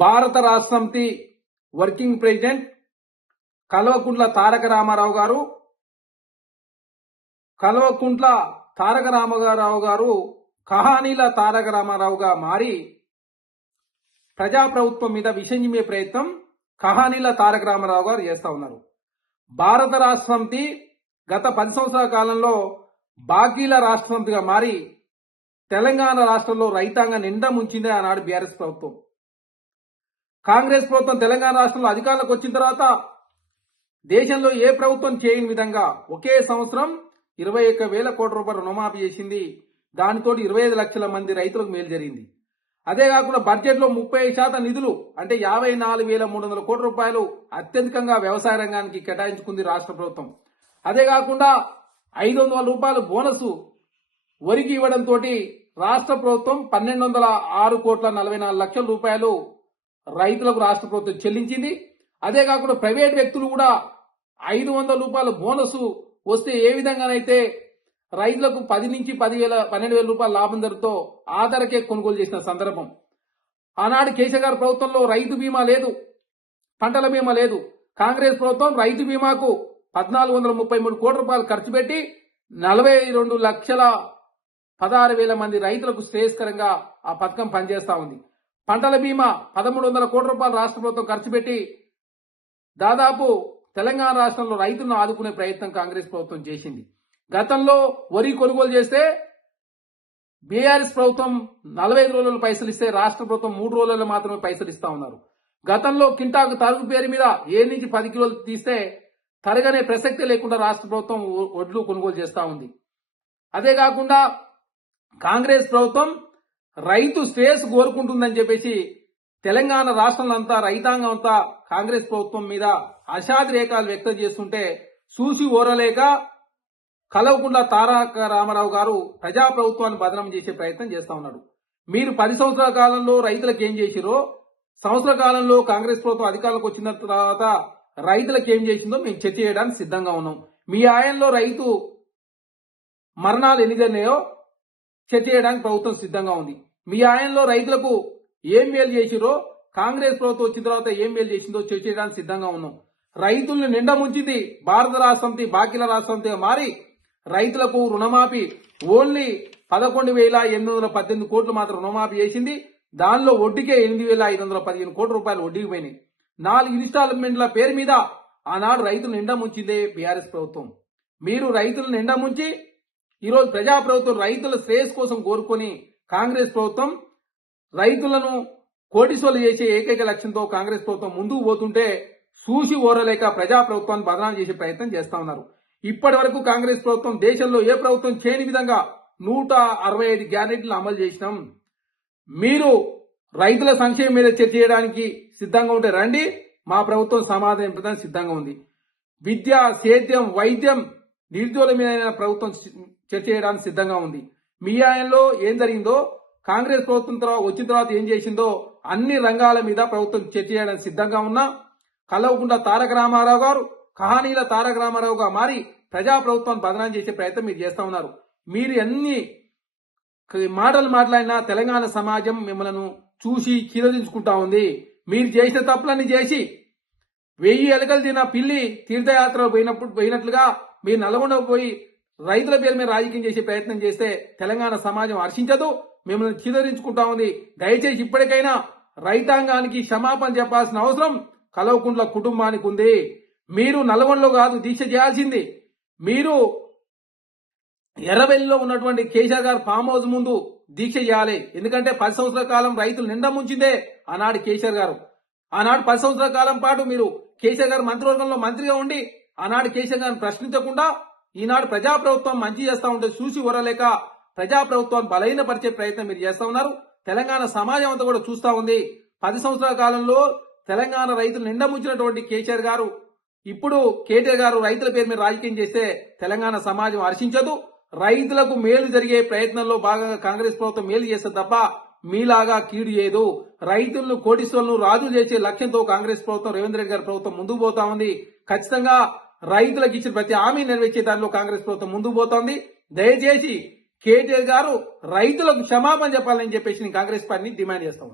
భారత రాష్ట్రంతి working president Kalvakuntla Taraka Ramarao గారు కల్వకుంట్ల తారక రామారావు గారు కహానీల తారక రామారావుగా మారి ప్రజాప్రభుత్వం మీద విషం ప్రయత్నం కహానీల తారక రామారావు గారు చేస్తా ఉన్నారు. భారత రాష్ట్రంతి గత పది సంవత్సరాల కాలంలో బాకీల రాష్ట్రంతిగా మారి తెలంగాణ రాష్ట్రంలో రైతాంగం నిండా ముంచిందే ఆనాడు బీఆర్ఎస్ ప్రభుత్వం. కాంగ్రెస్ ప్రభుత్వం తెలంగాణ రాష్ట్రంలో అధికారంలోకి వచ్చిన తర్వాత దేశంలో ఏ ప్రభుత్వం చేయని విధంగా ఒకే సంవత్సరం ఇరవై ఒక్క వేల కోట్ల రూపాయలు రుణమాఫీ చేసింది. దానితో ఇరవై ఐదు లక్షల మంది రైతులకు మేలు జరిగింది. అదే కాకుండా బడ్జెట్లో ముప్పై శాతం నిధులు అంటే యాభై నాలుగు వేల మూడు వందల కోట్ల రూపాయలు అత్యధికంగా వ్యవసాయ రంగానికి కేటాయించుకుంది రాష్ట్ర ప్రభుత్వం. అదే కాకుండా ఐదు వందల రూపాయలు బోనస్ వరికి ఇవ్వడంతో రాష్ట్ర ప్రభుత్వం పన్నెండు వందల ఆరు కోట్ల నలభై నాలుగు లక్షల రూపాయలు రైతులకు రాష్ట్ర ప్రభుత్వం చెల్లించింది. అదే కాకుండా ప్రైవేట్ వ్యక్తులు కూడా ఐదు వందల రూపాయల బోనస్ వస్తే ఏ విధంగానైతే రైతులకు పది నుంచి పదివేల పన్నెండు వేల రూపాయల లాభం ధరతో ఆధారకే కొనుగోలు చేసిన సందర్భం. ఆనాడు కేసీఆర్ ప్రభుత్వంలో రైతు బీమా లేదు పంటల బీమా లేదు. కాంగ్రెస్ ప్రభుత్వం రైతు బీమాకు పద్నాలుగు వందల ముప్పై మూడు కోట్ల రూపాయలు ఖర్చు పెట్టి నలభై రెండు లక్షల పదహారు వేల మంది రైతులకు శ్రేయస్కరంగా ఆ పథకం పనిచేస్తా ఉంది. పంటల బీమా పదమూడు వందల కోట్ల రూపాయలు రాష్ట్ర ప్రభుత్వం ఖర్చు పెట్టి దాదాపు తెలంగాణ రాష్ట్రంలో రైతులను ఆదుకునే ప్రయత్నం కాంగ్రెస్ ప్రభుత్వం చేసింది. గతంలో వరి కొనుగోలు చేస్తే బీఆర్ఎస్ ప్రభుత్వం నలభై ఐదు రోజుల పైసలు ఇస్తే రాష్ట్ర ప్రభుత్వం మూడు రోజులలో మాత్రమే పైసలు ఇస్తా ఉన్నారు. గతంలో కింటాకు తరుగు పేరు మీద ఏ నుంచి పది కిలోలు తీస్తే తరగనే ప్రసక్తి లేకుండా రాష్ట్ర ప్రభుత్వం ఒడ్లు కొనుగోలు చేస్తా ఉంది. అదే కాకుండా కాంగ్రెస్ ప్రభుత్వం రైతు శ్రేయస్ కోరుకుంటుందని చెప్పేసి తెలంగాణ రాష్ట్రంలో అంతా రైతాంగం అంతా కాంగ్రెస్ ప్రభుత్వం మీద అషాదిరేకాలు వ్యక్తం చేస్తుంటే చూసి ఓరలేక కలవకుండా తారక రామారావు గారు ప్రజాప్రభుత్వాన్ని బదనం చేసే ప్రయత్నం చేస్తా ఉన్నాడు. మీరు పది సంవత్సరాల కాలంలో రైతులకు ఏం చేసిరో సంవత్సర కాలంలో కాంగ్రెస్ ప్రభుత్వం అధికారంలోకి వచ్చిన తర్వాత రైతులకు ఏం చేసిందో మేము చర్చ చేయడానికి సిద్ధంగా ఉన్నాం. మీ ఆయంలో రైతు మరణాలు ఎన్ని జరినాయో చర్చ చేయడానికి ప్రభుత్వం సిద్ధంగా ఉంది. మీ ఆయనలో రైతులకు ఏం మేలు చేసిరో కాంగ్రెస్ ప్రభుత్వం వచ్చిన తర్వాత ఏం మేలు చేసిందో చేయడానికి సిద్ధంగా ఉన్నాం. రైతుల్ని నిండా ముంచింది భారత రాష్ట్రంతి బాకీల రాష్ట్రంతో మారి రైతులకు రుణమాఫీ ఓన్లీ పదకొండు వేల ఎనిమిది వందల పద్దెనిమిది కోట్లు మాత్రం రుణమాఫీ చేసింది. దానిలో వడ్డీకే ఎనిమిది వేల ఐదు వందల పదిహేను కోట్ల రూపాయలు వడ్డీకి పోయినాయి. నాలుగు ఇన్స్టాల్మెంట్ల పేరు మీద ఆనాడు రైతులు నిండా ముంచిందే బీఆర్ఎస్ ప్రభుత్వం. మీరు రైతులను నిండా ముంచి ఈరోజు ప్రజాప్రభుత్వం రైతుల శ్రేయస్ కోసం కోరుకొని కాంగ్రెస్ ప్రభుత్వం రైతులను కోటిసోలు చేసే ఏకైక లక్ష్యంతో కాంగ్రెస్ ప్రభుత్వం ముందుకు పోతుంటే చూసి ఓరలేక ప్రజాప్రభుత్వాన్ని బదనాలు చేసే ప్రయత్నం చేస్తా ఉన్నారు. ఇప్పటి వరకు కాంగ్రెస్ ప్రభుత్వం దేశంలో ఏ ప్రభుత్వం చేయని విధంగా నూట అరవై ఐదు గ్యారెంటీలు అమలు చేసినాం. మీరు రైతుల సంక్షేమం మీద చర్చ చేయడానికి సిద్ధంగా ఉంటే రండి. మా ప్రభుత్వం సమాధానం ఇవ్వడానికి సిద్ధంగా ఉంది. విద్య సేద్యం వైద్యం నిరుద్యోగుల మీద ప్రభుత్వం చర్చ చేయడానికి సిద్ధంగా ఉంది. మీ ఆయనలో ఏం జరిగిందో కాంగ్రెస్ ప్రభుత్వం తర్వాత వచ్చిన తర్వాత ఏం చేసిందో అన్ని రంగాల మీద ప్రభుత్వం చర్చ చేయడానికి సిద్ధంగా ఉన్నా కలవకుండా తారక రామారావు గారు కహానీల తారక రామారావుగా మారి ప్రజా ప్రభుత్వాన్ని బదనాం చేసే ప్రయత్నం మీరు చేస్తా ఉన్నారు. మీరు ఎన్ని మాటలు మాట్లాడినా తెలంగాణ సమాజం మిమ్మల్ని చూసి చీరదించుకుంటా ఉంది. మీరు చేసిన తప్పులన్నీ చేసి వెయ్యి ఎలకలు తిన పిల్లి తీర్థయాత్ర పోయినప్పుడు పోయినట్లుగా మీరు నల్గొండ పోయి రైతుల పేరు మీద రాజకీయం చేసే ప్రయత్నం చేస్తే తెలంగాణ సమాజం హర్షించదు. మిమ్మల్ని చిదరించుకుంటా ఉంది. దయచేసి ఇప్పటికైనా రైతాంగానికి క్షమాపణ చెప్పాల్సిన అవసరం కలవకుంట్ల కుటుంబానికి ఉంది. మీరు నల్గొండలో కాదు దీక్ష చేయాల్సింది. మీరు ఎర్రవెల్లిలో ఉన్నటువంటి కేసీఆర్ గారు ఫామ్ హౌస్ ముందు దీక్ష చేయాలి. ఎందుకంటే పది సంవత్సరాల కాలం రైతులు నిండా ముంచిందే ఆనాడు కేసీఆర్ గారు. ఆనాడు పది సంవత్సరాల కాలం పాటు మీరు కేసీఆర్ గారు మంత్రివర్గంలో మంత్రిగా ఉండి ఆనాడు కేసీఆర్ గారిని ప్రశ్నించకుండా ఈనాడు ప్రజాప్రభుత్వం మంచి చేస్తా ఉంటే చూసి ఊరలేక ప్రజాప్రభుత్వాన్ని బలహీనపరిచే ప్రయత్నం మీరు చేస్తా ఉన్నారు. తెలంగాణ సమాజం అంతా కూడా చూస్తా ఉంది. పది సంవత్సరాల కాలంలో తెలంగాణ రైతులు నిండా ముంచినటువంటి కేసీఆర్ గారు. ఇప్పుడు కేటీఆర్ గారు రైతుల పేరు మీద రాజకీయం చేస్తే తెలంగాణ సమాజం హర్షించదు రైతులకు మేలు జరిగే ప్రయత్నంలో భాగంగా కాంగ్రెస్ ప్రభుత్వం మేలు చేస్తే తప్ప మీలాగా కీడు చేయదు. రైతులను కోటీశ్వరులను రాజు చేసే లక్ష్యంతో కాంగ్రెస్ ప్రభుత్వం రేవంత్ రెడ్డి గారి ప్రభుత్వం ముందుకు పోతా ఉంది. ఖచ్చితంగా రైతులకు ఇచ్చిన ప్రతి హామీ నెరవేర్చే దానిలో కాంగ్రెస్ ప్రభుత్వం ముందుకు పోతోంది. దయచేసి కేటీఆర్ గారు రైతులకు క్షమాపణ చెప్పాలని చెప్పేసి నేను కాంగ్రెస్ పార్టీని డిమాండ్ చేస్తా